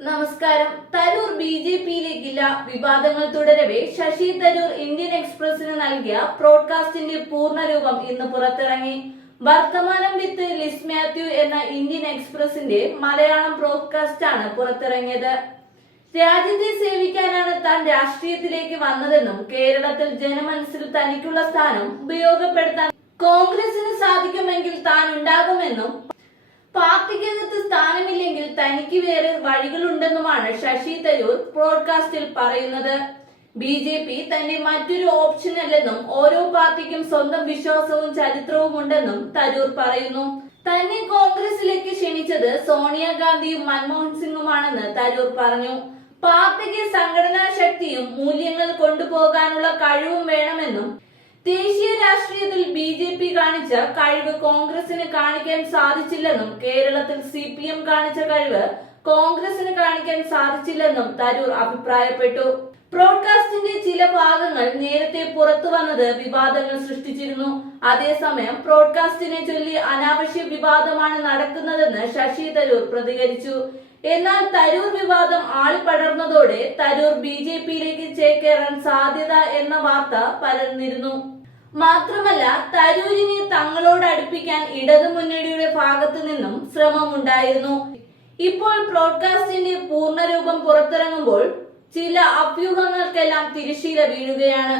നമസ്കാരം. Tharoor B J പിയിലേക്കില്ല വിവാദങ്ങൾ തുടരവേ. ശശി തരൂർ ഇന്ത്യൻ എക്സ്പ്രസിന് നൽകിയ ബ്രോഡ്കാസ്റ്റിന്റെ പൂർണരൂപം ഇന്ന് പുറത്തിറങ്ങി. വർത്തമാനം വിത്ത് ലിസ് മാത്യു എന്ന ഇന്ത്യൻ എക്സ്പ്രസിന്റെ മലയാളം ബ്രോഡ്കാസ്റ്റ് ആണ് പുറത്തിറങ്ങിയത്. രാജ്യത്തെ സേവിക്കാനാണ് താൻ രാഷ്ട്രീയത്തിലേക്ക് വന്നതെന്നും കേരളത്തിൽ ജനമനസ്സിൽ തനിക്കുള്ള സ്ഥാനം ഉപയോഗപ്പെടുത്താൻ കോൺഗ്രസിന് സാധിക്കുമെങ്കിൽ താൻ ഉണ്ടാകുമെന്നും പാർട്ടിക്കകത്ത് സ്ഥാനമില്ലെങ്കിൽ തനിക്ക് വേറെ വഴികളുണ്ടെന്നുമാണ് ശശി തരൂർ ബ്രോഡ്കാസ്റ്റിൽ പറയുന്നത്. ബി ജെ പി തന്നെ മറ്റൊരു ഓപ്ഷൻ അല്ലെന്നും ഓരോ പാർട്ടിക്കും സ്വന്തം വിശ്വാസവും ചരിത്രവും ഉണ്ടെന്നും തരൂർ പറയുന്നു. തന്നെ കോൺഗ്രസിലേക്ക് ക്ഷണിച്ചത് സോണിയാഗാന്ധിയും മൻമോഹൻ സിംഗുമാണെന്ന് തരൂർ പറഞ്ഞു. പാർട്ടിക്ക് സംഘടനാ ശക്തിയും മൂല്യങ്ങൾ കൊണ്ടുപോകാനുള്ള കഴിവും വേണമെന്നും ദേശീയ രാഷ്ട്രീയത്തിൽ ബി കാണിച്ച കഴിവ് കോൺഗ്രസിന് കാണിക്കാൻ സാധിച്ചില്ലെന്നും കേരളത്തിൽ സി പി എം കാണിച്ച കഴിവ് കോൺഗ്രസിന് കാണിക്കാൻ സാധിച്ചില്ലെന്നും തരൂർ അഭിപ്രായപ്പെട്ടു. ബ്രോഡ്കാസ്റ്റിന്റെ ചില ഭാഗങ്ങൾ നേരത്തെ പുറത്തു വന്നത് വിവാദങ്ങൾ സൃഷ്ടിച്ചിരുന്നു. അതേസമയം ബ്രോഡ്കാസ്റ്റിനെ ചൊല്ലി അനാവശ്യ വിവാദമാണ് നടക്കുന്നതെന്ന് ശശി തരൂർ പ്രതികരിച്ചു. എന്നാൽ തരൂർ വിവാദം ആളിപ്പടർന്നതോടെ തരൂർ ബി ജെ പിയിലേക്ക് ചേക്കേറാൻ സാധ്യത എന്ന വാർത്ത പരന്നിരുന്നു. മാത്രമല്ല തരൂരിനെ തങ്ങളോട് അടുപ്പിക്കാൻ ഇടതു മുന്നണിയുടെ ഭാഗത്തു നിന്നും ശ്രമമുണ്ടായിരുന്നു. ഇപ്പോൾ ബ്രോഡ്കാസ്റ്റിന്റെ പൂർണരൂപം പുറത്തിറങ്ങുമ്പോൾ ചില അഭ്യൂഹങ്ങൾക്കെല്ലാം തിരിശീല വീഴുകയാണ്.